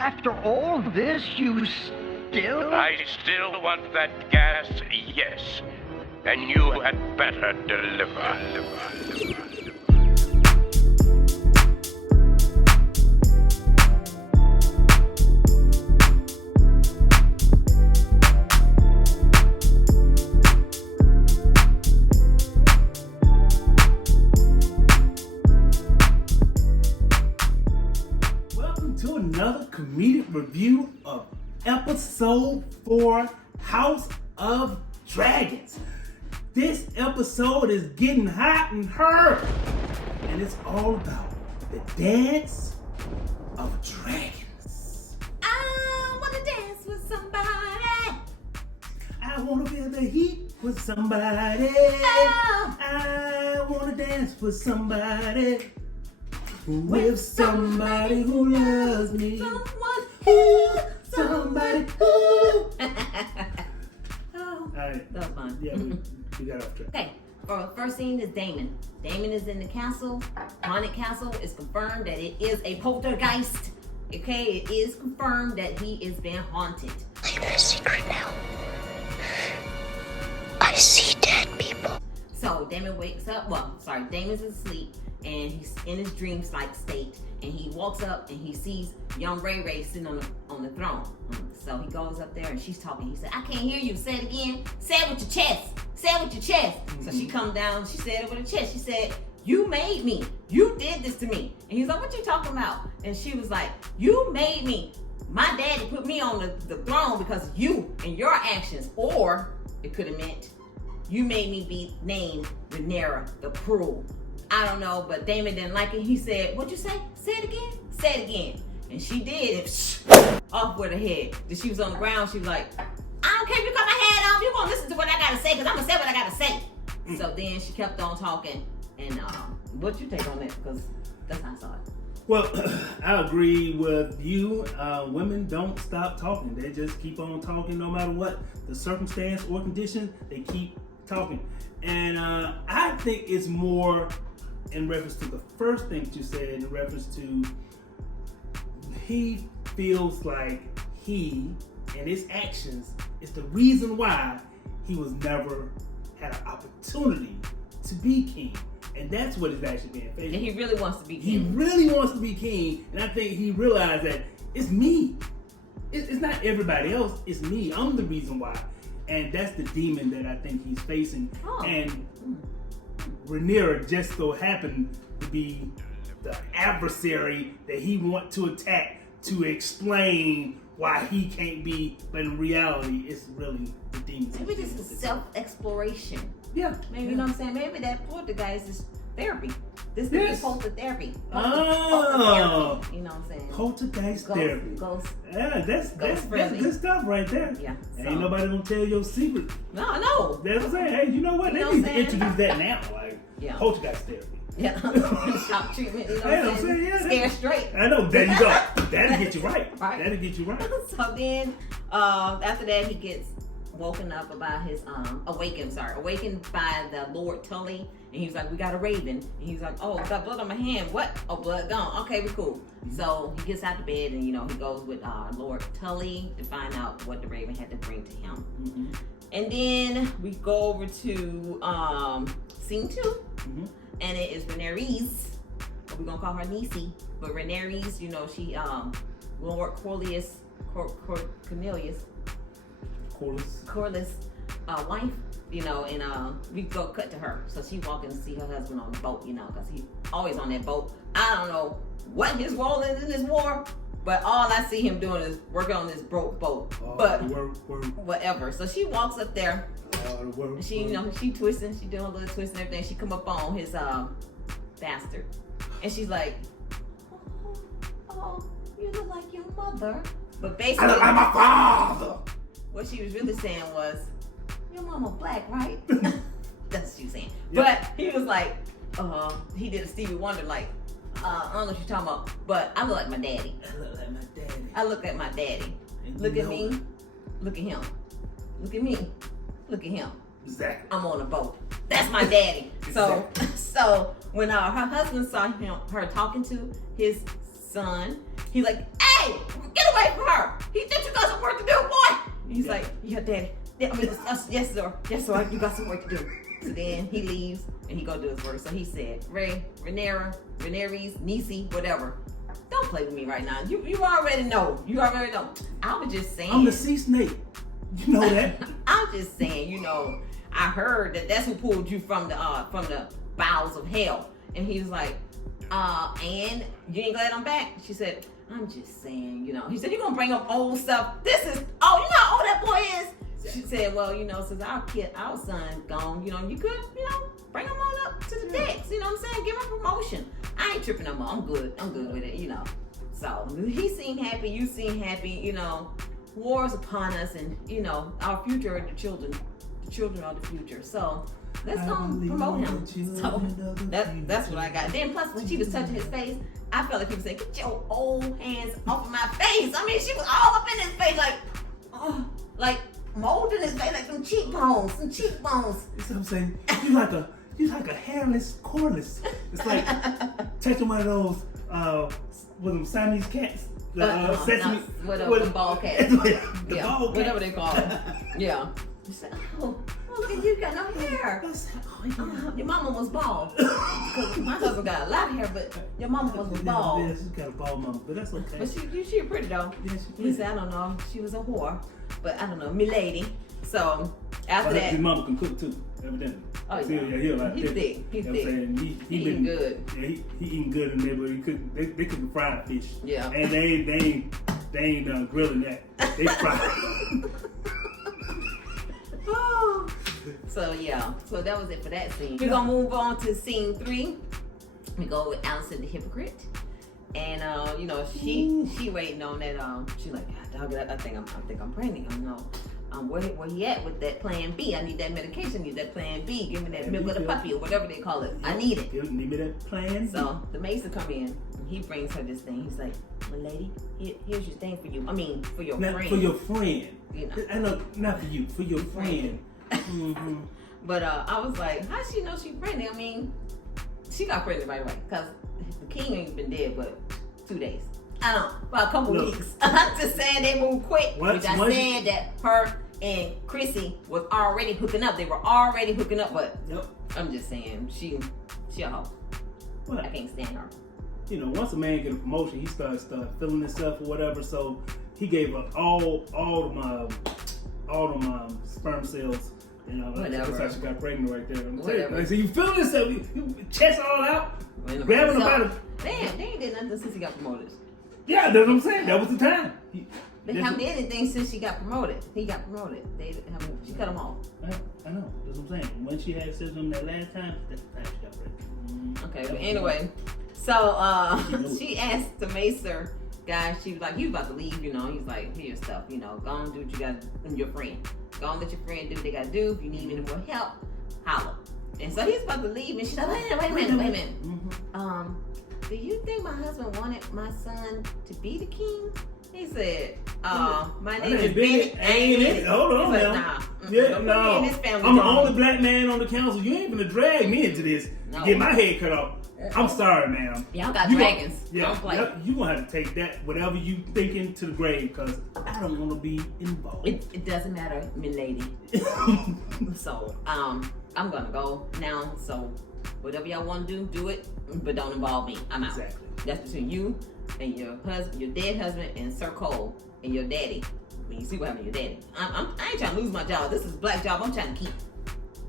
After all this, you still... I still want that gas, yes. And you had better deliver. Welcome to another comedic review of episode 4, House of Dragons. This episode is getting hot and hurt, and it's all about the dance of dragons. I wanna dance with somebody. I wanna feel the heat with somebody. Oh. I wanna dance with somebody. With somebody who loves me. Someone who, Somebody who. Oh, All right. that was fun. Yeah, we got off track. Okay, first scene is Daemon. Daemon is in the castle, haunted castle. It's confirmed that it is a poltergeist. Okay, it is confirmed that he is being haunted. I know a secret now. I see dead people. So Daemon wakes up. Daemon's asleep, and he's in his dream-like state. And he walks up and he sees young Rhaenyra sitting on the throne. So he goes up there and she's talking. He said, "I can't hear you. Say it again. Say it with your chest. Say it with your chest." So she come down. She said it with her chest. She said, "You made me. You did this to me." And he's like, "What you talking about?" And she was like, "You made me. My daddy put me on the throne because of you and your actions." Or it could have meant, "You made me be named Rhaenyra the Cruel." I don't know, but Daemon didn't like it. He said, "What'd you say? Say it again. Say it again." And she did, and off with her head. Then she was on the ground. She was like, "I don't care if you cut my head off. You're gonna listen to what I gotta say, because I'm gonna say what I gotta say." So then she kept on talking. And what you take on that? Because that's how I saw it. Well, I agree with you. Women don't stop talking. They just keep on talking no matter what the circumstance or condition. They keep talking. And I think it's more in reference to the first thing that you said, in reference to he feels like he and his actions is the reason why he was never had an opportunity to be king. And that's what is actually being faced. And he really wants to be king. He really wants to be king, and I think he realized that it's me. It's not everybody else, it's me. I'm the reason why. And that's the demon that I think he's facing. Oh. And Rhaenyra just so happened to be the adversary that he wants to attack to explain why he can't be, but in reality, it's really the demons. Maybe this is self-exploration. Yeah. Maybe, you know what I'm saying? Maybe that poltergeist is therapy. This could Yes. be poltertherapy. Oh. You know what I'm saying? Poltergeist therapy. Ghost. Yeah, that's friendly. good stuff right there. Yeah. Ain't nobody gonna tell your secret. No. That's what I'm saying. Hey, you know what? You They know need what to I'm saying? introduce that now. Like, Yeah. poltergeist therapy. Yeah. Shock treatment. You know Hey, what I'm saying? yeah, Scare straight. I know. There you go. That'll get you right. Right. That'll get you right. So then, after that, he gets woken up about his awakened by the Lord Tully, and he was like, "We got a raven," and he's like, "Oh, got blood on my hand. What? Oh, blood gone. Okay, we're cool." So he gets out of bed, and he goes with Lord Tully to find out what the raven had to bring to him. Mm-hmm. And then we go over to scene 2, and it is Rhaenyra. We're gonna call her Niecy, but Rhaenyra, she Lord Corlys wife, and we go cut to her. So she walking to see her husband on the boat, because he's always on that boat. I don't know what his role is in this war, but all I see him doing is working on this broke boat. But whatever. So she walks up there. And she, she twisting, she doing a little twist and everything. She come up on his bastard, and she's like, "Oh, you look like your mother." But basically, I look like my father. What she was really saying was, "Your mama black, right?" That's what she was saying. Yeah. But he was like, he did a Stevie Wonder, like, I don't know what you're talking about, but I look like my daddy. I look like my daddy. I look at my daddy. And Look you at know me. it. Look at him. Look at me. Look at him. Exactly. I'm on a boat. That's my daddy. So when her husband saw her talking to his son, he's like, "Hey, get away He said you got some work to do, boy. He's like, yeah, Daddy. Yeah, I mean, yes, sir. Yes, sir. You got some work to do. So then he leaves and he go do his work. So he said, Rhaenyra, Nisi, whatever. Don't play with me right now. You already know. You already know. I was just saying. I'm the sea snake. You know that. I'm just saying, you know, I heard that's who pulled you from the bowels of hell. And he was like, and you ain't glad I'm back? She said, I'm just saying, you know. He said, you're gonna bring up old stuff. You know how old that boy is? She said, well, you know, since our son gone, you know, you could, you know, bring him on up to the decks. You know what I'm saying? Give him a promotion. I ain't tripping no more. I'm good with it, you know. So he seemed happy, you seem happy, you know. War is upon us, and you know, our future are the children. The children are the future. So let's go promote him. So that's what I got. Then plus when she was touching his face, I felt like he was saying, get your old hands off of my face. I mean, she was all up in his face, like molding his face, like some cheekbones. You know what I'm saying? You like a hairless, coreless. It's like touching one of those with them Siamese cats. Sesame, with bald cats. Bald whatever they call it. Yeah. You said, you got no hair. Your mama was bald. My husband got a lot of hair, but your mama was bald. Yeah, she's got a bald mama, but that's okay. But she pretty though. Yeah, she's pretty. He said, I don't know. She was a whore, but I don't know, milady. So after that, his mama can cook too, evidently. Oh yeah, he's thick. He's thick. He eating good. Yeah, he eating good in there, but they cooking fried fish. Yeah. And they ain't grilling that. They fried. So yeah, so that was it for that scene. We're gonna move on to scene 3. We go with Alicent the hypocrite, and you know she waiting on that. She's like, God, dog, I think I'm pregnant. You know, where he at with that plan B? I need that medication. I need that plan B. Give me that milk of the puppy or whatever they call it. I need it. Give me that plan B. So the mason come in. And he brings her this thing. He's like, well, lady, here's your thing for you. I mean, for your friend. For your friend. You know. I know, not for you. For your friend. Mm-hmm. But I was like, how she know she pregnant? I mean, she got pregnant right away because the king ain't been dead but 2 days. I don't know, about a couple weeks. I'm just saying they moved quick. Which I said that her and Chrissy was already hooking up. They were already hooking up, but I'm just saying she a hoe. I can't stand her. You know, once a man get a promotion, he starts feeling himself or whatever. So he gave her all them sperm cells. You know, that's how she got pregnant right there. Like, so you feeling yourself, you chest all out, grabbing her by the... Damn, they ain't did nothing since he got promoted. Yeah, that's what I'm saying. That was the time. They haven't did anything since she got promoted. He got promoted. She cut him off. I know. That's what I'm saying. When she had sex with him that last time, that's the time she got pregnant. Okay, but anyway, so she asked the macer guy, she was like, you about to leave, you know. He's like, here's stuff, you know, go on do what you got to your friend. Go on let your friend do what they got to do. If you need any more help, holler. And so he's about to leave, and she's like, wait a minute. Mm-hmm. Do you think my husband wanted my son to be the king? He said, my name is Benny. Ain't it? Hold on now. Nah. Yeah, no. I'm the only black man on the council. You ain't gonna drag me into this. No. Get my head cut off. I'm sorry, ma'am. Y'all got dragons. You're gonna have to take that, whatever you thinking, to the grave, because I don't want to be involved. It doesn't matter, milady. So, I'm gonna go now. So, whatever y'all want to do it, but don't involve me. I'm out. Exactly. That's between you and your husband, your dead husband, and Sir Cole and your daddy. When you see what happened to your daddy, I ain't trying to lose my job. This is a black job. I'm trying to keep.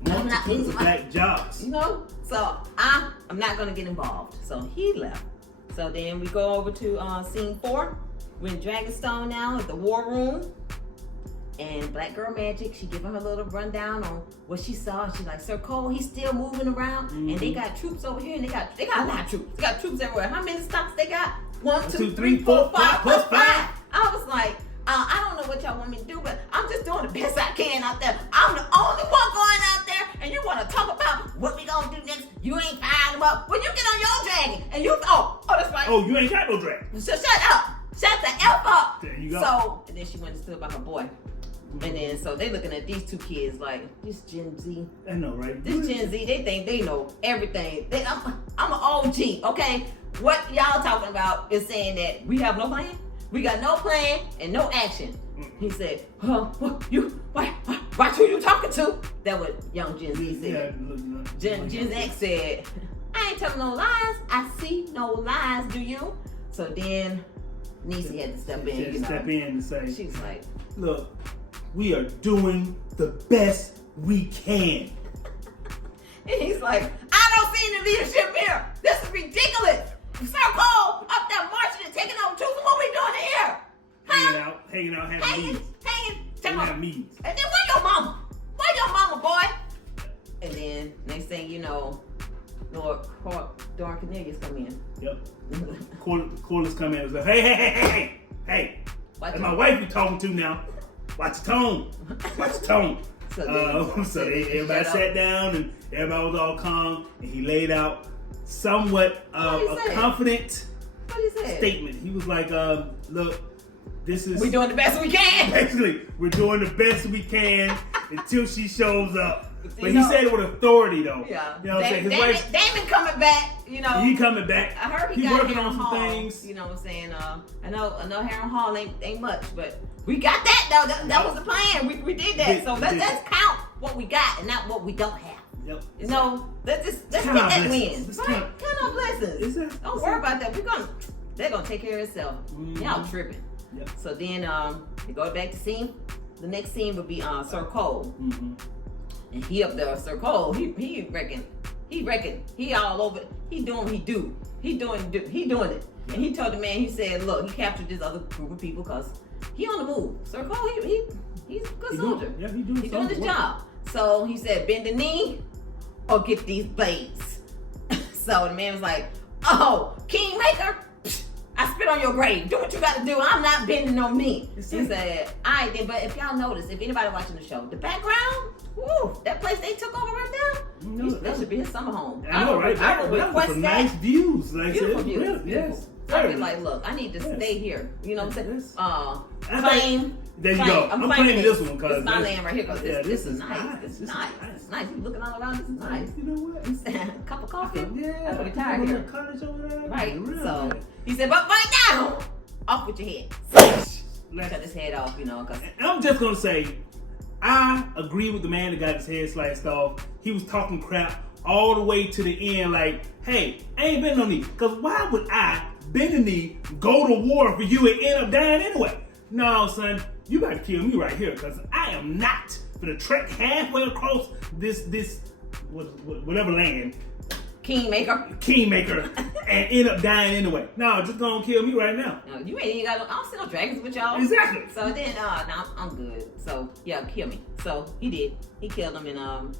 I'm not losing black jobs. You know, so I'm not gonna get involved. So he left. So then we go over to scene 4. We're in Dragonstone now at the war room. And Black Girl Magic, she giving her a little rundown on what she saw. She's like, Sir Cole, he's still moving around, and they got troops over here, and they got a lot of troops. They got troops everywhere. How many stocks they got? 1, 2, 3, 4, 5 plus 5. I was like, I don't know what y'all want me to do, but I'm just doing the best I can out there. I'm the only one going out there, and you want to talk about what we gonna do next? You ain't fired them up. When you get on your dragon, and you that's right. Oh, you ain't got no dragon. So shut up. Shut the F up. There you go. So, and then she went and stood by her boy. And then, so they looking at these two kids like, this Gen Z. I know, right? This Gen Z, they think they know everything. I'm an OG, okay? What y'all talking about is saying that we have no plan? We got no plan and no action. He said, watch who you talking to. That what young Gen Z said. Gen X said, I ain't telling no lies. I see no lies, do you? So then Niecy had to step in. Step in and say, she's like, look, we are doing the best we can. And he's like, I don't see any leadership here. This is ridiculous. Sir Cole up there marching and taking over Tucson. What we doing here? Huh? Hanging out, having meetings. Having meetings. And then where your mama? Where your mama, boy? And then next thing you know, Lord Cornelius come in. Yep. Corliss come in and say, hey. That's my wife you talking to now. Watch your tone. Watch your tone. So everybody sat down and everybody was all calm, and he laid out somewhat a confident statement. He was like, look, this is... We're doing the best we can. Basically, we're doing the best we can until she shows up. But he said it with authority, though. Yeah. You know what I'm saying? Daemon coming back, you know. He coming back. I heard he got working on some things. You know what I'm saying? I know Harrenhal ain't much, but we got that, though. That was the plan. We did that. So let's count what we got and not what we don't have. Yep. You know, let's get that win. Count on blessings. Don't worry about that. They're gonna take care of itself. Y'all tripping. Yep. So then they go back to scene. The next scene would be Sir Cole. And he up there, Sir Cole, he reckon he all over. He doing what he do. He doing it. And he told the man, he said, look, he captured this other group of people because he on the move. Sir Cole, he's a good soldier. He's doing his job. So he said, bend the knee or get these blades. So the man was like, oh, Kingmaker, I spit on your grave. Do what you got to do. I'm not bending no knee. He said, all right then, but if y'all notice, if anybody watching the show, the background, that place they took over right there, that should be his summer home. I know, right? I would request that. Nice views. Like Beautiful views. Yes. I'd be like, look, I need to stay here. You know what I'm saying? Claim. There you go. I'm claiming this one because this is my land right here. Because this is nice. nice. This is nice. It's nice. You looking all around. This is nice. You know what? Cup of coffee. Yeah. I'm pretty tired here. College over there. Right. So he said, but right now, off with your head. Cut his head off. You know. Cause I'm just gonna say, I agree with the man that got his head sliced off. He was talking crap all the way to the end. Like, hey, I ain't bend no knee. Because why would I bend a knee, go to war for you, and end up dying anyway? No, son, you got to kill me right here. Because I am not going to trek halfway across this whatever land. Kingmaker, and end up dying anyway. No, just gonna kill me right now. No, you ain't even got I don't see no dragons with y'all. Exactly. So then, I'm good. So yeah, kill me. So he did. He killed him, and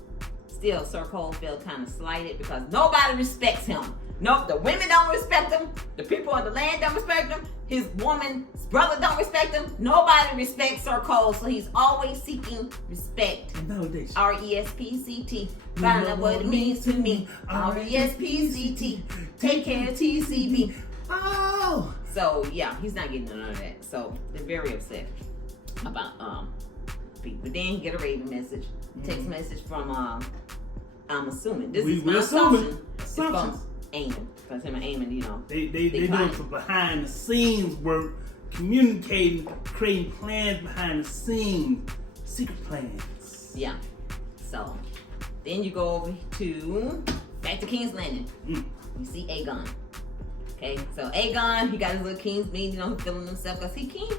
still Sir Cole felt kind of slighted because nobody respects him. Nope, the women don't respect him. The people on the land don't respect him. His woman's brother don't respect him. Nobody respects Sir Cole, so he's always seeking respect. Validation. R-E-S-P-C-T. Find out what it means to me. R-E-S-P-C-T. Take care of TCB. Oh. So yeah, he's not getting none of that. So they're very upset about Pete. But then he get a Raven message, text message from I'm assuming this is my assumption. It's from Aemond, because him and Aemond, you know, they doing some behind the scenes work, communicating, creating plans behind the scenes, secret plans. Yeah. So then you go over to back to King's Landing. You see Aegon. Okay, so Aegon, he got his little king's meeting, you know, feeling himself because he king.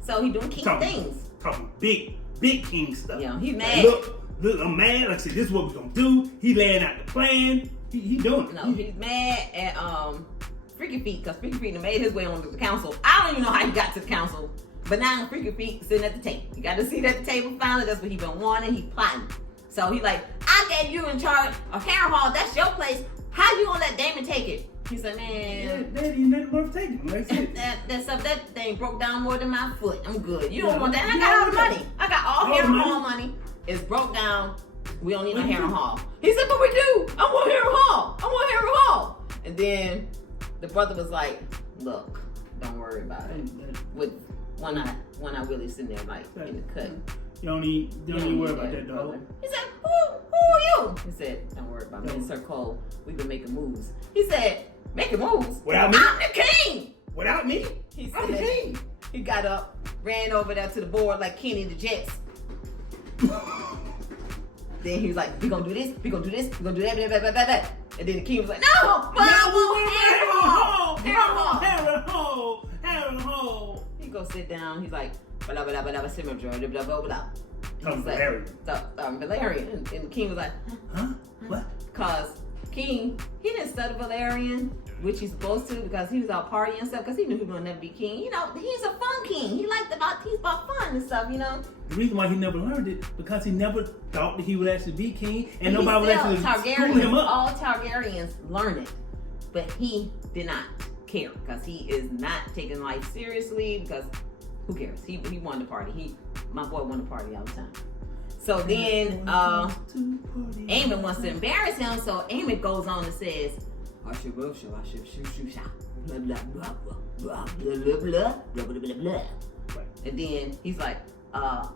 So he doing king things. Talking big king stuff. Yeah, he mad. Look, I'm mad. Like I said, this is what we're gonna do. He laying out the plan. He doing it. No, he's mad at Freaky Feet because Freaky Feet made his way onto the council. I don't even know how he got to the council, but now Freaky Feet sitting at the table. You got to sit at the table finally. That's what he been wanting. He plotting. So he like, I gave you in charge of Harrenhal. That's your place. How you gonna let Daemon take it? He said, man, Daddy, you ain't worth taking. that thing broke down more than my foot. I'm good. You don't want that. I got all the money. I got all Harrenhal money. It's broke down. We don't need no Harrenhal. He said, but we do. I want Harrenhal. And then the brother was like, look, don't worry about it. With one eye really sitting there like in the cut. You don't even worry about that, dog. He said, who are you? He said, don't worry about me and Sir Cole. We've been making moves. He said, making moves? Without me? I'm the king. Without me? He I'm the said king. he got up, ran over there to the board like Kenny the Jets. Then he was like, we gonna do this, we gonna do this, we gonna do that, blah, blah, blah, blah, blah. And then the king was like, no, but I want Harrenhal. Harrenhal. He go sit down. He's like, blah blah blah blah blah blah blah blah blah blah. He's like, Valerian. And the king was like, huh? What? Cause King, he didn't study Valerian, which he's supposed to, because he was out partying and stuff. Cause he knew he was gonna never be king. You know, he's a fun king. He's about fun and stuff. You know. The reason why he never learned it because he never thought that he would actually be king, and nobody would actually school him up. All Targaryens learn it, but he did not care because he is not taking life seriously. Because who cares? He wanted to party. My boy wanted to party all the time. So then Aemond wants to embarrass him. So Aemond goes on and says, blah blah blah blah blah blah blah blah blah blah. And then he's like, huh?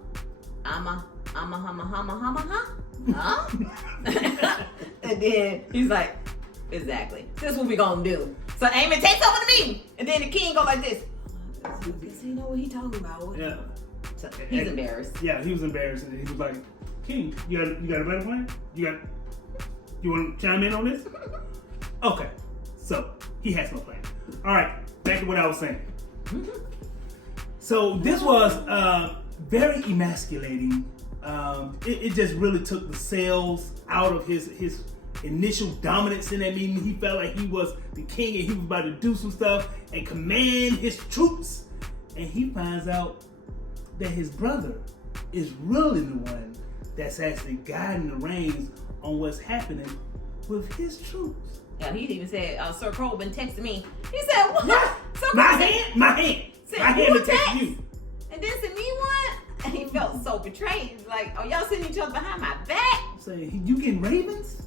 And then he's like, exactly. This is what we gonna do. So Aemond takes over the meeting, and then the king go like this. Does he know what he talking about? Yeah. So he's embarrassed. Yeah, he was embarrassed, and he was like, "King, you got a better plan? You want to chime in on this?" Okay. So he has no plan. All right. Back to what I was saying. So this was very emasculating. It just really took the sails out of his initial dominance in that meeting. He felt like he was the king and he was about to do some stuff and command his troops. And he finds out that his brother is really the one that's actually guiding the reins on what's happening with his troops. Yeah, he even said, Sir Cole been texting me. He said, what? Yeah. Sir My Cole hand. My hand to text you. And then sent me one. And he felt so betrayed. Like, oh, y'all sending each other behind my back? Saying, you getting ravens?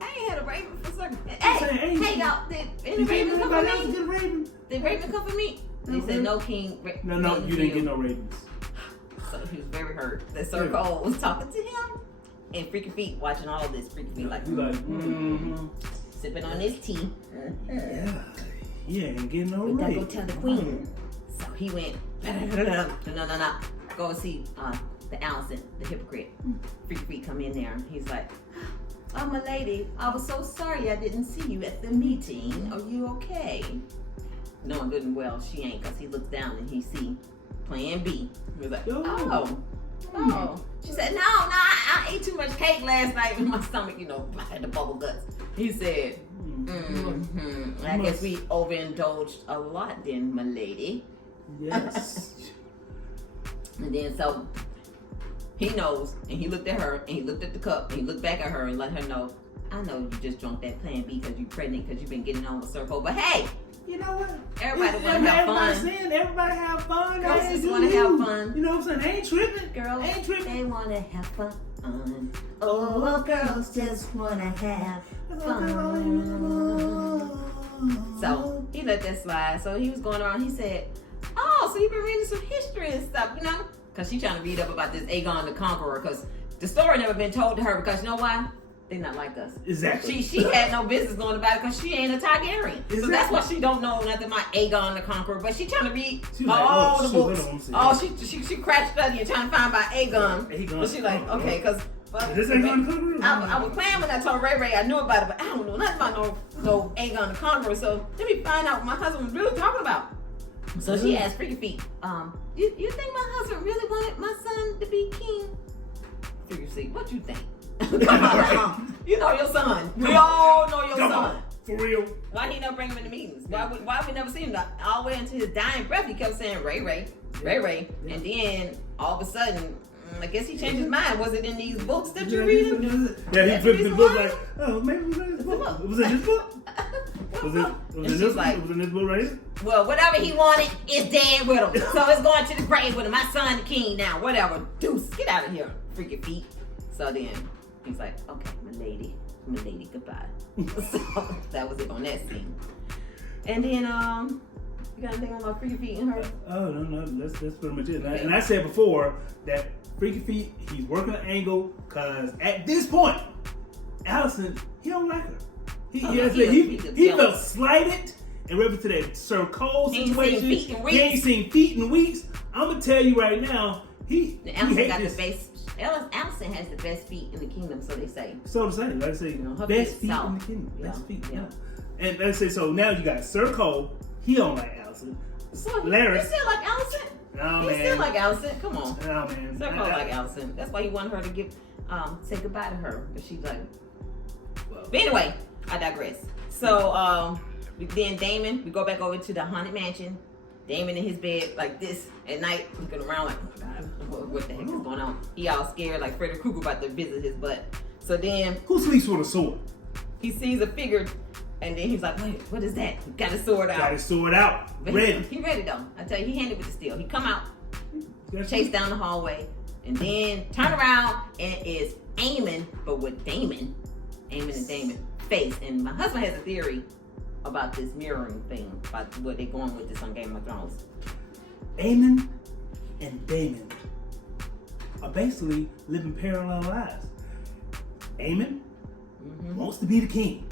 I ain't had a raven for certain. Hey, y'all, did any raven come for me? Raven? Did raven come for me? They said no king. No, you didn't get no ravens. So he was very hurt that Sir Cole was talking to him. And Freaky Feet watching all this. Freaky Feet like sipping on his tea. Yeah, ain't getting no We gotta ravens. go tell the queen. So he went, no. Go see the Alicent, the hypocrite. Freaky Feet come in there. He's like, oh, my lady, I was so sorry I didn't see you at the meeting. Are you okay? Knowing good and well she ain't, because he looks down and he see Plan B. He was like, oh. She said, no, I ate too much cake last night in my stomach, I had the bubble guts. He said, I guess we overindulged a lot then, my lady. Yes. And then so he knows, and he looked at her, and he looked at the cup, and he looked back at her and let her know, I know you just drunk that Plan B because you're pregnant, because you've been getting on with Circle, but hey, you know what? Everybody want to have fun. Saying everybody have fun. Girls just want to have fun. You know what I'm saying? They ain't tripping. Girls, ain't tripping. They want to have fun. Oh, girls just want to have fun. So he let that slide. So he was going around. He said, oh, so you've been reading some history and stuff, Because she's trying to read up about this Aegon the Conqueror. Because the story never been told to her. Because you know why? They not like us. Exactly. She had no business going about it because she ain't a Targaryen. Exactly. So that's why she don't know nothing about Aegon the Conqueror. But she trying to read all the books. Oh, she crash studying trying to find about Aegon. But she like, okay, because this Aegon the Conqueror? I was playing when I told Ray I knew about it, but I don't know nothing about no Aegon the Conqueror. So let me find out what my husband was really talking about. So she asked Freaky Feet, you think my husband really wanted my son to be king? Freaky Feet, what you think? You know your son. We all know your son. For real. Why he never bring him in the meetings? Why we never see him? All the way into his dying breath, he kept saying Ray. And then all of a sudden, I guess he changed his mind. Was it in these books that you're reading? Yeah, he flipped the book like, oh, maybe it was in this book. Was it in this book? Was it in this book right here? Well, whatever he wanted is dead with him. So it's going to the grave with him. My son, the king now. Whatever. Deuce, get out of here, Freaky Feet. So then he's like, okay, my lady, goodbye. So that was it on that scene. And then, you got anything about Freaky Feet and her? Oh, no, that's pretty much it. And I said before that Freaky Feet, he's working an angle, because at this point, Alicent, he don't like her. He felt slighted. in reference to that Sir Cole He ain't situation. seen feet in weeks. He ain't seen feet in weeks. I'm gonna tell you right now, he Alicent got this. the best. Alicent has the best feet in the kingdom, so they say. So to say, like I say, You know, her best feet feet soft. in the kingdom. Yeah, Best feet, yeah. yeah. And let's say, so now you got Sir Cole. He don't like Alicent. So he Larry. still like Alicent. Oh, He man. still like Alicent. Come on. Oh man. Sir Cole like Alicent. That's why he wanted her to give say goodbye to her. But she's like. But anyway, I digress. So then Daemon, we go back over to the haunted mansion. Daemon in his bed like this at night, looking around like, oh God, what the heck is going on? He all scared like Freddy Krueger about to visit his butt. So then Who sleeps with a sword? he sees a figure, and then he's like, wait, what is that? He got his sword out. Got his sword out. But Ready. He ready though. I tell you, he handed with the steel. He come out, chase down the hallway, and then turn around, and it is Aemond, but with Daemon. Aemond and Daemon face. And my husband has a theory about this mirroring thing, about what they're going with this on Game of Thrones. Aemond and Daemon are basically living parallel lives. Aemond wants to be the king,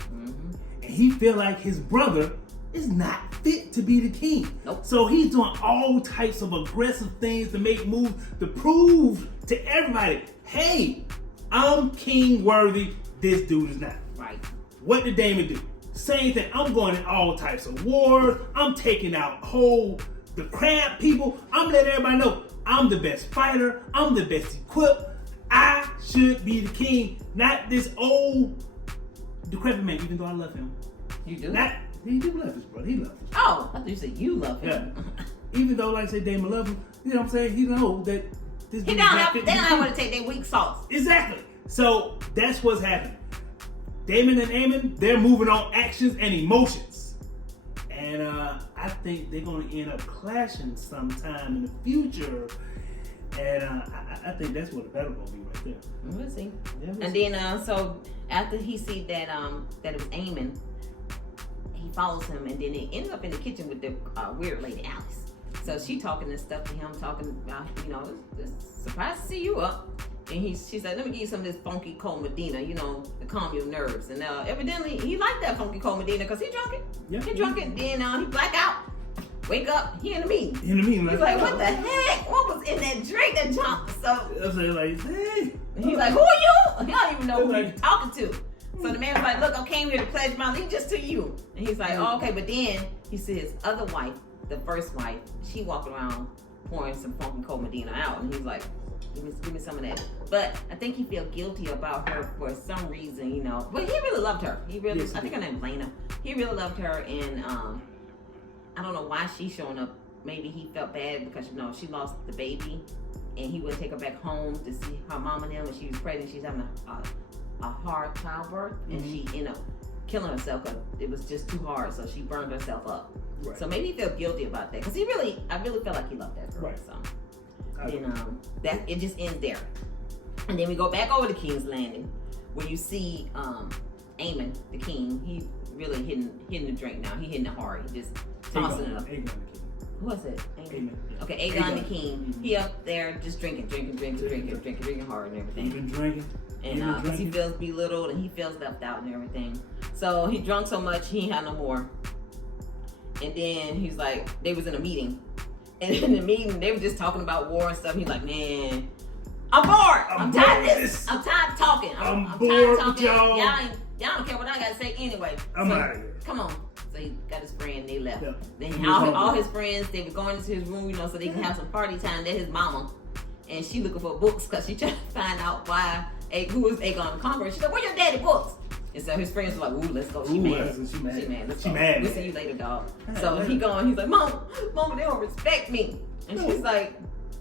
and he feel like his brother is not fit to be the king. Nope. So he's doing all types of aggressive things to make moves to prove to everybody, hey, I'm king worthy. This dude is not. Right. What did Daemon do? Same thing. I'm going in all types of wars. I'm taking out the crab people. I'm letting everybody know I'm the best fighter. I'm the best equipped. I should be the king, not this old decrepit man. Even though I love him, You do? he do love his brother. He loves him. Oh, I thought you said you love him. Yeah. Even though, like I say, Daemon love him. You know what I'm saying? He know that this. They dude don't is not have fit they to don't be have king. want to take their weak sauce. Exactly. So that's what's happening. Daemon and Aemond, they're moving on actions and emotions. And I think they're going to end up clashing sometime in the future. And I think that's what the battle going to be right there. We'll see. Yeah, we'll And see. then so after he see that that it was Aemond, he follows him, and then he ends up in the kitchen with the weird lady Alice. So she talking and stuff to him, talking about, it's surprised to see you up. And she said, let me give you some of this funky cold Medina, to calm your nerves. And evidently he liked that funky cold Medina because he drunk it. Yeah. He drunk it. Then he black out. Wake up, he in the meeting. In the meeting, He's like, what the heck? What was in that drink that jumped? So I was like, hey. he's like, who are you? He don't even know who he's talking to. So the man was like, look, I came here to pledge my allegiance to you. And he's like, oh, okay. But then he see his other wife, the first wife, she walking around pouring some funky cold Medina out. And he's like, give me some of that. But I think he feel guilty about her for some reason, But he really loved her. He really, Yes, I think her name Lena. He really loved her, and I don't know why she's showing up. Maybe he felt bad because she lost the baby, and he wouldn't take her back home to see her mom and them. And she was pregnant. She's having a hard childbirth, and she ended up killing herself because it was just too hard. So she burned herself up. Right. So maybe he felt guilty about that because I really felt like he loved that girl. Right. So then that it just ends there, and then we go back over to King's Landing where you see Aemond, the king. He really hitting the drink now. He hitting it hard. He just tossing it up. Aegon the king. Who was it? Aemond. Okay, Aegon the king. Mhm. He up there just drinking hard and everything. Even drinking. And because he feels belittled and he feels left out and everything. So he drunk so much he ain't had no more. And then he's like, they was in a meeting. And in the meeting, they were just talking about war and stuff. He's like, man, I'm bored. I'm tired of this. I'm tired of talking. I'm bored tired of with talking. y'all. Y'all don't care what I got to say anyway. I'm So, out of here. Come on. So he got his friend, they left. Yeah. Then all his friends, they were going into his room, so they can have some party time. They're his mama. And she looking for books because she trying to find out who is Aegon the Conqueror. She's like, where your daddy books? And so his friends were like, ooh, let's go. She mad. She mad. Let's She go. mad. We'll see you later, dog. Yeah, So later. he going, he's like, Mama, they don't respect me. And she's like,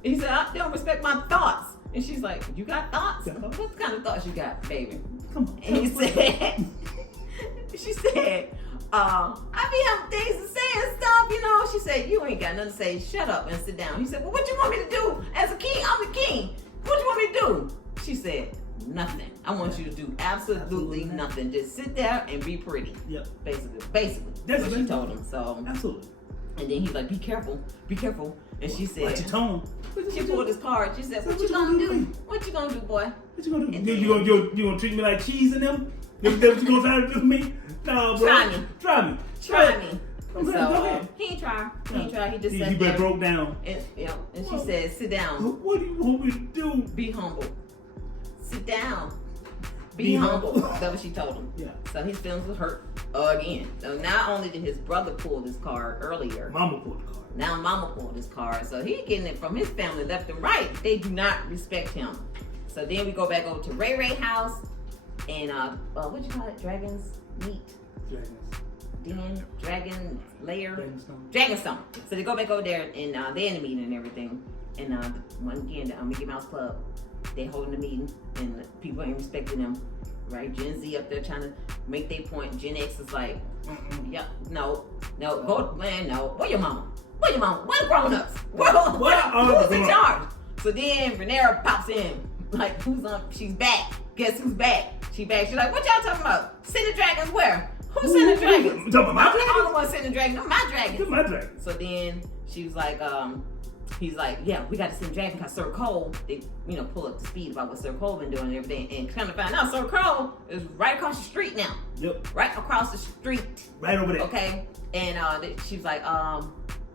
he said, they don't respect my thoughts. And she's like, you got thoughts? Yeah. What kind of thoughts you got, baby? Come on. And he said, she said, I be having things to say and stuff, She said, you ain't got nothing to say. Shut up and sit down. He said, well, what you want me to do? As a king, I'm the king. What you want me to do? She said, nothing. I want you to do absolutely nothing. Just sit there and be pretty. Yep. Basically. That's what she told him. So, Absolutely. and then he's like, be careful. And she said, Watch your tone. she pulled his card. She said, what you gonna do? What you gonna do, boy? What you gonna do? And You gonna treat me like cheese in them? That what you gonna try to do to me? No, bro. Try me. Try me. Try me. Okay, So go ahead. he ain't try. He ain't try. He just He sat there. broke down. And she said, "Sit down. What do you want me to do? Be humble. Sit down. Be humble." That's what she told him. Yeah. So his feelings was hurt again. So not only did his brother pull this card earlier, Mama pulled the card. now Mama pulled this card. So he getting it from his family left and right. They do not respect him. So then we go back over to Ray house and what you call it? Dragon's meat. Dragon lair. Dragonstone. So they go back over there and they're in the meeting and everything. And one again, the Mickey Mouse Club, they holding the meeting and people ain't respecting them. Right? Gen Z up there trying to make their point. Gen X is like, yeah, no, go, man, no. Where your mama? Where your mama? Where the grown-ups? Who's in charge? So then Rhaenyra pops in. Like, who's on? She's back. Guess who's back? She back. She's like, what y'all talking about? Send the dragons where? Who sent the dragons? Talking about my I'm the dragons? only one sending the dragons. I'm my dragons. They're my dragons. So then she was like, he's like, yeah, we got to send dragons because Sir Cole, they, pull up to speed about what Sir Cole been doing and everything. And kind of find out Sir Cole is right across the street now. Yep. Right across the street. Right over there. Okay. And she was like,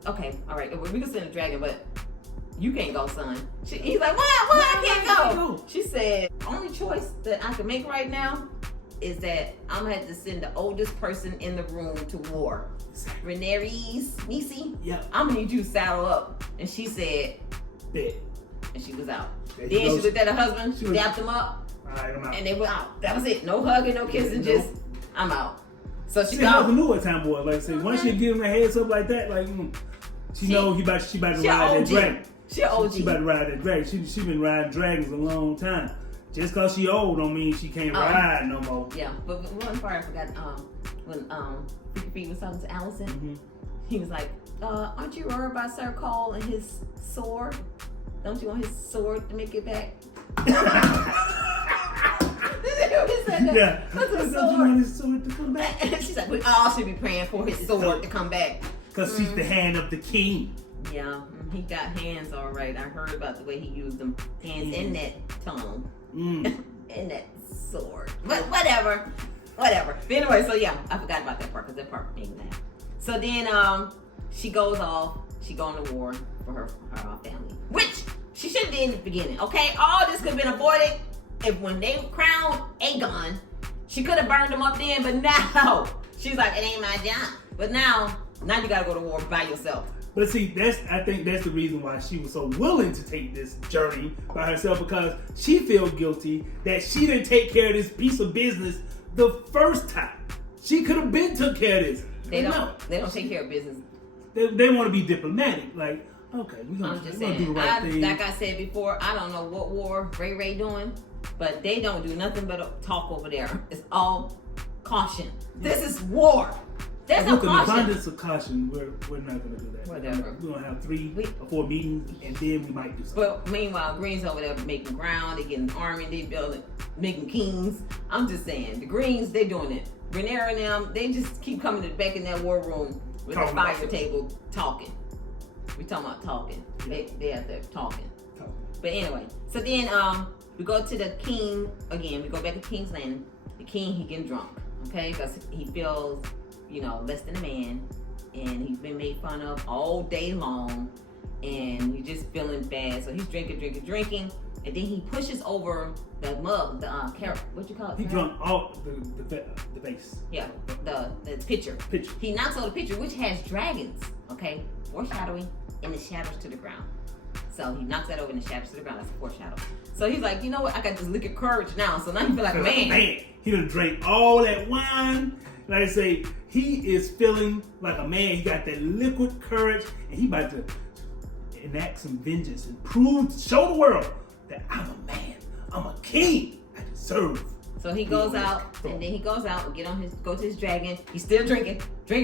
okay, all right, we can send a dragon, but you can't go, son. He's like, what? I can't go. She said, only choice that I can make right now is that I'm gonna have to send the oldest person in the room to war. Rhaenyra, Nisi, yeah. I'm gonna need you to saddle up. And she said, bet. And she was out. There Then she she looked at her husband, dapped him up, all right, I'm out. and they were out. That was it. No hugging, no kissing, just I'm out. So she never knew what time was. Like, say, once she give him a heads up like that, like, she know she about to ride that dragon. She OG. She about to ride that dragon. She been riding dragons a long time. Just cause she old don't mean she can't ride no more. Yeah, but one part I forgot. When Freaky was talking to Alicent, he was like, "Aren't you worried about Sir Cole and his sword? Don't you want his sword to make it back?" He said that. Yeah. What's his Don't you sword? want his sword to come back? She's like, we all should be praying for his sword to come back. Cause she's the hand of the king. Yeah, he got hands all right. I heard about the way he used them hands in that tongue. In that sword. But whatever. But anyway, so yeah, I forgot about that part because that part made me laugh. So then she goes off. She going to war for her family. Which she should have did in the beginning, okay? All this could have been avoided if when they crowned Aegon, she could have burned him up then, but now she's like, it ain't my job. But now you gotta go to war by yourself. But see, I think that's the reason why she was so willing to take this journey by herself, because she feels guilty that she didn't take care of this piece of business the first time. She could have been took care of this. They don't take care of business. They want to be diplomatic. Like, okay, we're gonna do the right thing. Like I said before, I don't know what war Ray doing, but they don't do nothing but talk over there. It's all caution. This is war. There's no with an caution. abundance of caution, we're not going to do that. Whatever. We're going to have 3 or 4 meetings, and then we might do something. But meanwhile, Green's over there making ground. They getting an army. They building, making kings. I'm just saying, the Greens, they doing it. Rhaenyra and them, they just keep coming back in that war room with the fire table talking. We talking about talking. They out there talking. But anyway, so then we go to the king again. We go back to King's Landing. The king, he getting drunk, okay? Because he feels, less than a man, and he's been made fun of all day long, and he's just feeling bad. So he's drinking, and then he pushes over the mug, the what you call it? He drunk all the base. Yeah, the pitcher. He knocks over the pitcher, which has dragons. Okay, foreshadowing in the shadows to the ground. So he knocks that over in the shadows to the ground. That's a foreshadow. So he's like, you know what? I got this liquid courage now. So now he feel like a man. He done drank all that wine. Like I say, he is feeling like a man. He got that liquid courage, and he about to enact some vengeance and show the world that I'm a man. I'm a king. I deserve. So he goes out, and then he goes out and go to his dragon. He's still drinking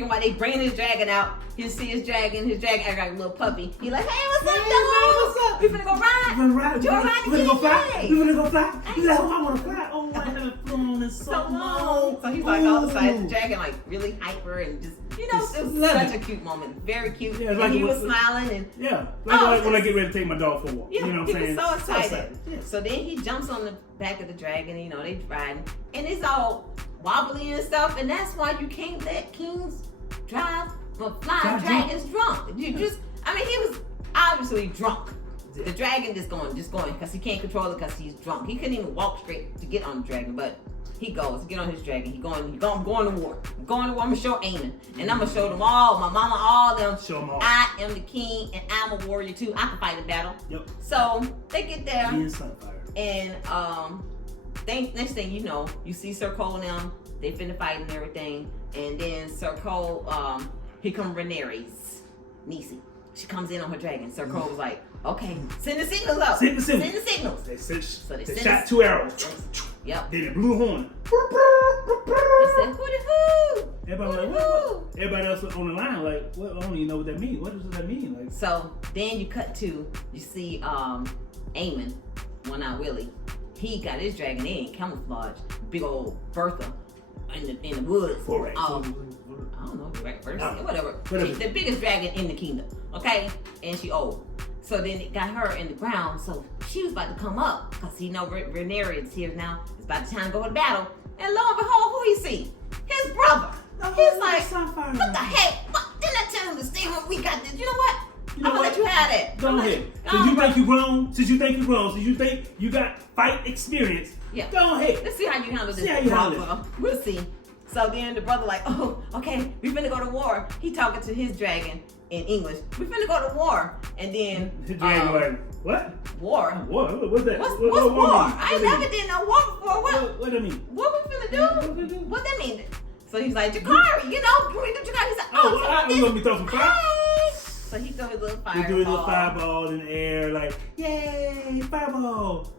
while they bringing his dragon out. He see his dragon act like a little puppy. He like, hey, what's up, dog? What's up? We finna go ride. You finna go fly? You finna go fly? He's like, oh, I wanna fly. Oh, I haven't flown in so long. So he's like all beside the dragon, like really hyper and just, it was such a cute moment. Very cute. Yeah, and he was smiling and like when I get ready to take my dog for a walk. Yeah, you know what I'm saying? He was so excited. Yeah. So then he jumps on the back of the dragon, they riding, and it's all wobbly and stuff, and that's why you can't let kings drive for flying dragons drunk. You just, I mean, he was obviously drunk. The dragon just going, because he can't control it because he's drunk. He couldn't even walk straight to get on the dragon, but he goes to get on his dragon. He going to war. I'm going to war. I'm going to show Aemond. And I'm going to show them all, my mama, all them. Show them all. I am the king and I'm a warrior too. I can fight a battle. Yep. So they get there. Me and Sunfyre. And next thing you know, you see Sir Cole and them. They finna fight and everything. And then Sir Cole, here come Rhaenyra's niece. She comes in on her dragon. Sir Cole was like, okay, send the signals up. Send the signals. Send the signals. They shot 2 arrows. Yep. Then it blew a horn. They said, hoo-de-hoo. Everybody like, what? Everybody else on the line like, what? I don't even know what that means. What does that mean? Like, so then you cut to, you see Aemond, One-Eye Willie. He got his dragon in camouflage. Big old Bertha in the woods. I don't know, whatever. She's the biggest dragon in the kingdom. Okay? And she old. So then it got her in the ground. So she was about to come up because he know Rhaenyra is here now. It's about the time to go to battle. And lo and behold, who he see? His brother. He's like, what the heck? What? Didn't I tell him to stay when we got this? You know what? I'm gonna let you have that. Go ahead. Since you think you think you got fight experience, go ahead. Let's see how you handle this. We'll see. So then the brother like, oh, okay, we finna go to war. He talking to his dragon in English. We finna go to war. And then his dragon like, what? War? War? What's that? What's war? I ain't never did no war before. What that mean? What we finna do? What that mean? So he's like, Jakari, you know, can we do Jakari? He's like, I'm gonna be throwing some fire. So he threw his little fireball. He threw his little fireball in the air, like, yay, fireball.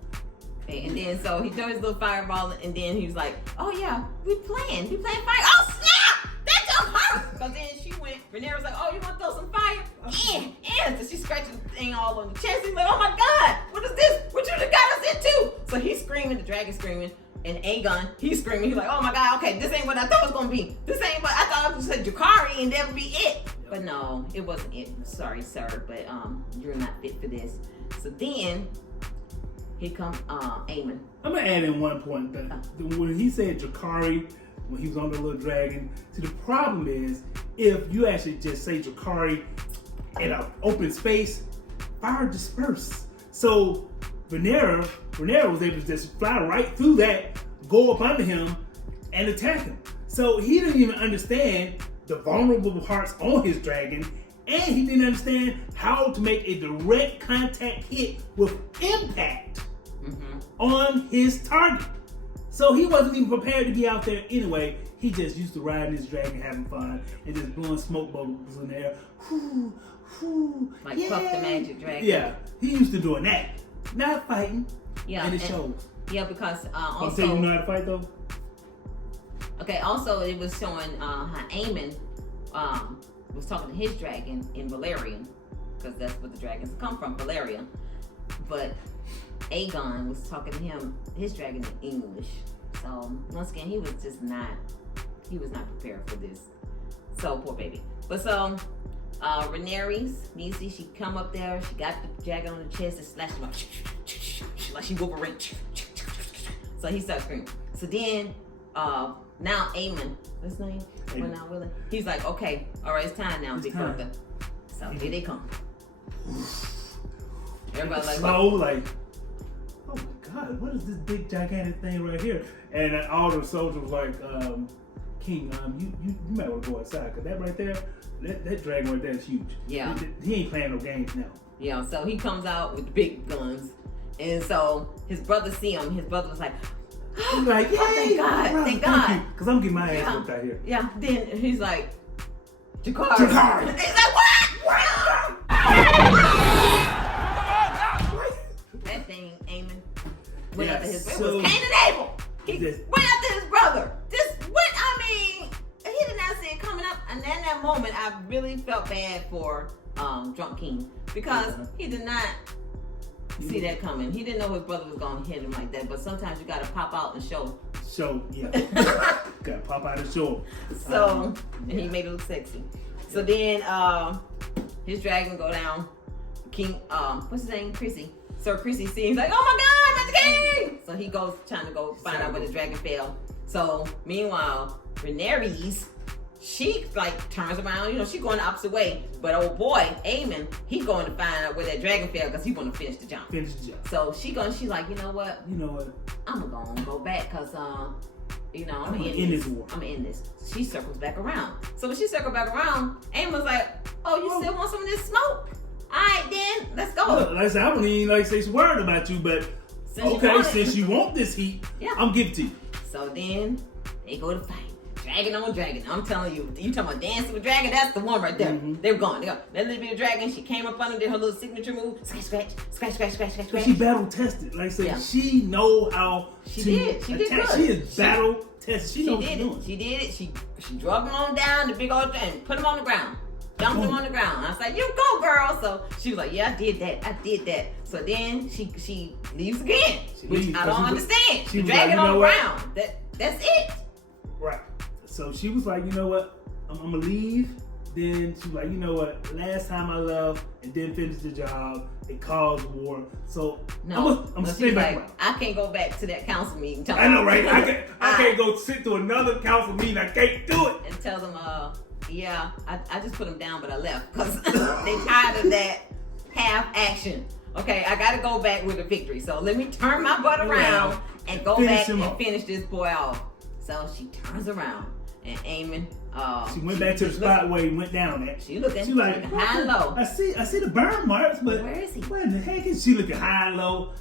And then so he threw his little fireball, and then he was like, oh yeah, we playing fire. Oh snap! That don't hurt! Because then she went, Rhaenyra was like, oh, you want to throw some fire? And so she scratched the thing all on the chest. He's like, oh my God, what is this? What you just got us into? So he's screaming, the dragon screaming, and Aegon, he's screaming. He's like, oh my God, okay, this ain't what I thought it was going to be. This ain't what I thought it was said Jakari, and that would be it. But no, it wasn't it. Sorry, sir, but you're not fit for this. So then, here comes Aemond. I'm gonna add in one point that when he said Jakari, when he was on the little dragon, see the problem is if you actually just say Jakari in an open space, fire disperse. So Rhaenyra was able to just fly right through that, go up under him, and attack him. So he didn't even understand the vulnerable parts on his dragon, and he didn't understand how to make a direct contact hit with impact on his target. So he wasn't even prepared to be out there anyway. He just used to riding his dragon, having fun, and just blowing smoke bubbles in the air. Like Puff the Magic Dragon. Yeah, he used to doing that, not fighting. Yeah, and it shows. Yeah, because also. So you know how to fight though. Okay. Also, it was showing how Aemond was talking to his dragon in Valyrian, because that's what the dragons come from, Valyria. But Aegon was talking to him, his dragon in English. So once again, he was not prepared for this. So poor baby. But so Rhaenyra's niece, she come up there, she got the dragon on the chest and slashed him like she Wolverine. So he starts screaming. So then now Aemond, what's his name? One-Eye Willie. He's like, okay, all right, it's time now, Big Bertha. So here they come. Everybody like, slow, like, oh my God, what is this big gigantic thing right here? And all the soldiers was like, King, you might want to go outside, because that right there, that dragon right there is huge. Yeah. He ain't playing no games now. Yeah, so he comes out with the big guns. And so his brother see him. His brother was like, he's like, yay, thank God, thank God. Because I'm getting my ass whipped out here. Yeah, then he's like, Jakari. And he's like, what? That thing, Aemond, went after his brother. It was Cain and Abel. He went after his brother. He did not see it coming up. And in that moment, I really felt bad for Drunk King, because he did not see that coming. He didn't know his brother was going to hit him like that. But sometimes you got to pop out and show. Yeah. Got to pop out and show. So, and he made it look sexy. So then his dragon go down. King, what's his name? Chrissy. Sir Chrissy sees like, oh my God, that's the king! So he goes trying to go find out where the dragon fell. So meanwhile, Rhaenyra, she like turns around, you know, she going the opposite way. But old boy, Aemond, he going to find out where that dragon fell because he want to finish the job. So she's like, you know what? I'm gonna go back because you know, I'm gonna end this war. I'm gonna end this. She circles back around. So when she circled back around, Aemond's like, oh, you still want some of this smoke? All right, then let's go. Look, like I said, I don't even say some word about you, but since you want this heat, I'm giving it to you. So then they go to fight. Dragon on dragon. I'm telling you, you talking about dancing with dragon? That's the one right there. Mm-hmm. They were gone. They go. That little bit of dragon, she came up under, did her little signature move. Scratch. She battle tested. Like I said, she know how She did good. She is battle tested. She knows what she's doing. She did it. She drug him on down the big old thing, put him on the ground. Dumped him on the ground. I was like, you go, girl. So she was like, yeah, I did that. So then she leaves again, which I don't understand. The dragon on the ground. That's it. Right. So she was like, you know what? I'm gonna leave. Then she was like, you know what? Last time I left and didn't finish the job, it caused war. So I'm gonna stay back around. I can't go back to that council meeting. I know, right? I can't go sit to another council meeting. I can't do it. And tell them, yeah, I just put them down, but I left because they tired of that half action. Okay, I gotta go back with a victory. So let me turn my butt around and go back and finish this boy off. So she turns around and Aemond. She went back to the spot where he went down at. She like high and low. I see the burn marks, but where is he? Where in the heck is she looking high and low?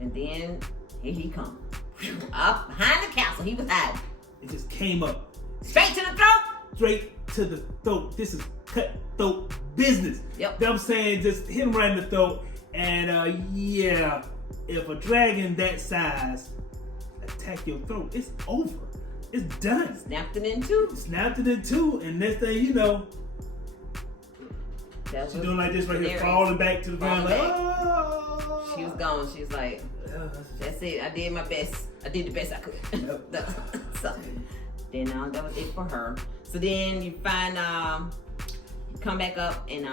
And then here he comes. Up behind the castle, he was hiding. It just came up. Straight to the throat. Straight to the throat. This is cutthroat business. Yep. I'm saying just hit him right in the throat. And if a dragon that size attack your throat, it's over. It's done. Snapped it in two. And next thing you know, she's doing like this right here, falling back to the ground. Like, oh. She was gone. She's like, that's it. I did my best. I did the best I could. Yep. So then that was it for her. So then you find, you come back up and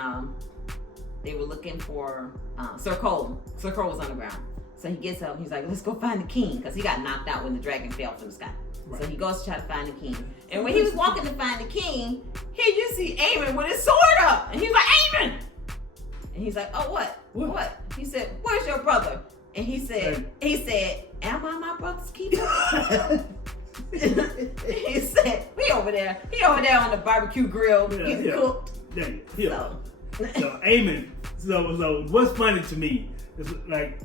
they were looking for Sir Cole. Sir Cole was on the ground. So he gets up and he's like, let's go find the king. Because he got knocked out when the dragon fell from the sky. Right. So he goes to try to find the king. And when he was walking to find the king, here you see Aemond with his sword up. And he's like, Aemond! And he's like, oh, what? He said, where's your brother? And he said, am I my brother's keeper? He said, he over there on the barbecue grill, getting cooked. So Aemond, so what's funny to me is like,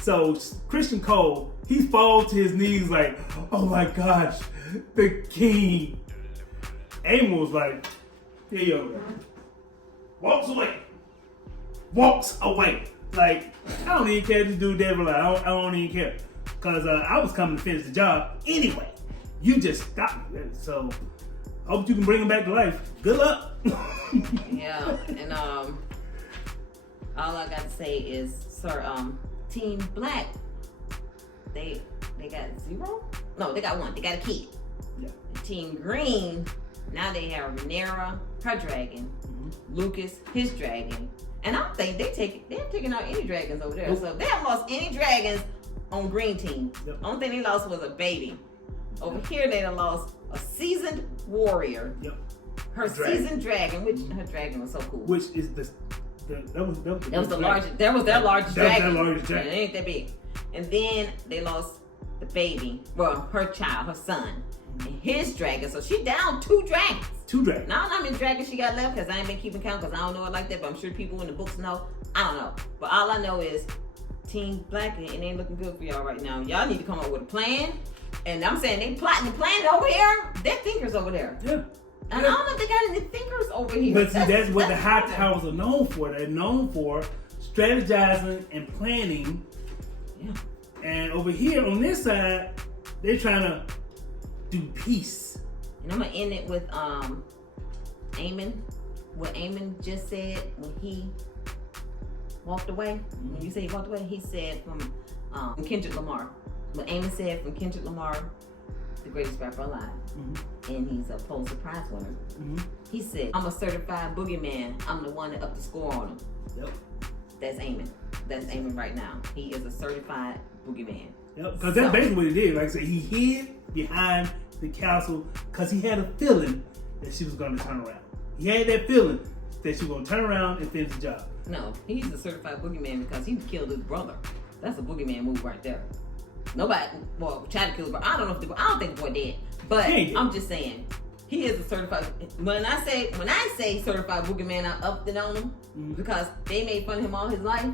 so Christian Cole, he falls to his knees like, oh my gosh, the king. Aemond was like, here you go. Walks away. Like, I don't even care if this dude devil. I don't even care. Because I was coming to finish the job anyway. You just stopped me. So, hope you can bring him back to life. Good luck. Yeah, and all I got to say is, Sir, Team Black, they got 0? No, they got 1. They got a kid. Yeah. Team Green, now they have Rhaenyra, her dragon, Lucas, his dragon, and I don't think they haven't taken out any dragons over there. Nope. So they haven't lost any dragons on Green Team. Yep. The only thing they lost was a baby. Over here, they done lost a seasoned warrior. Yep. Her seasoned dragon, which her dragon was so cool. Which is that was their largest dragon. It ain't that big. And then they lost the baby, well, her child, her son, and his dragon. So she down 2 dragons. 2 dragons. Now I don't know how many dragons she got left because I ain't been keeping count because I don't know it like that. But I'm sure people in the books know. I don't know. But all I know is Team Black, it ain't looking good for y'all right now. Y'all need to come up with a plan. And I'm saying they plotting and planning over here. They're thinkers over there. Yeah. And I don't know if they got any thinkers over here. But see, that's what the high towers are known for. They're known for strategizing and planning. Yeah. And over here on this side, they're trying to do peace. And I'm gonna end it with Aemond. What Aemond just said when he walked away. When you say he walked away, he said from Kendrick Lamar. What Aemond said from Kendrick Lamar, the greatest rapper alive. And he's a Pulitzer Prize winner. He said, I'm a certified boogeyman. I'm the one that upped the score on him. Yep. That's Aemond. That's Aemond right now. He is a certified boogeyman. Yep, because that's basically what he did. Like I said, he hid behind the castle because he had a feeling that she was going to turn around. He had that feeling that she was going to turn around and finish the job. No, he's a certified boogeyman because he killed his brother. That's a boogeyman move right there. Nobody, well, tried to kill his brother. I don't think the boy did. But I'm just saying, he is a certified. When I say certified boogeyman, I upped it on him because they made fun of him all his life.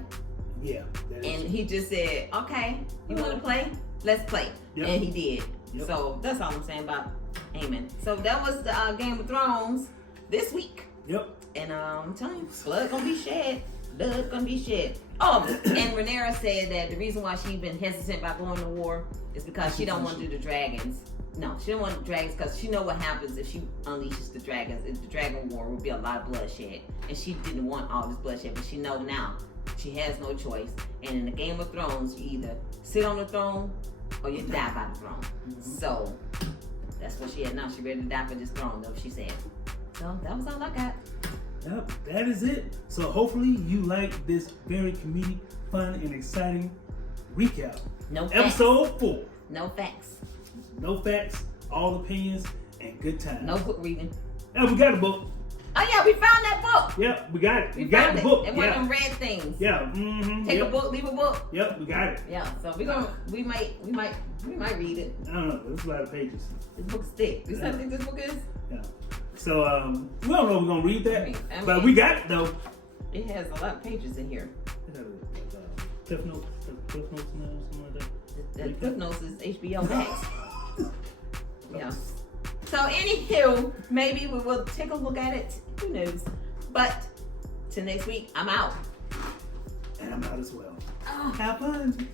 Yeah. And he just said, "Okay, you want to play? Let's play." Yep. And he did. Yep. So that's all I'm saying about Aemond. So that was the Game of Thrones this week. Yep. And I'm telling you, blood gonna be shed. Blood gonna be shed. Oh, and Rhaenyra said that the reason why she's been hesitant about going to war is because she don't want to do the dragons. No, she don't want the dragons because she know what happens if she unleashes the dragons. If the dragon war will be a lot of bloodshed, and she didn't want all this bloodshed, but she know now she has no choice. And in the Game of Thrones, you either sit on the throne or you die by the throne. So that's what she had now. She ready to die for this throne, though, she said. So that was all I got. Yep, that is it. So hopefully you like this very comedic, fun, and exciting recap. No facts. Episode 4. No facts. No facts, all opinions, and good times. No book reading. Yeah, we got a book. Oh yeah, we found that book. Yep, we got it. We got found the it. book. And one of them red things. Yeah. Take a book, leave a book. Yep, we got it. Yeah. So we might read it. I don't know. There's a lot of pages. This book's thick. You know what I think this book is? Yeah. So we don't know if we're gonna read that, I mean, but we got it though. It has a lot of pages in here. Cliff notes, something like that. The Cliff Notes is HBO Max. Yeah. So anywho, maybe we will take a look at it. Who knows? But till next week, I'm out. And I'm out as well. Oh. Have fun.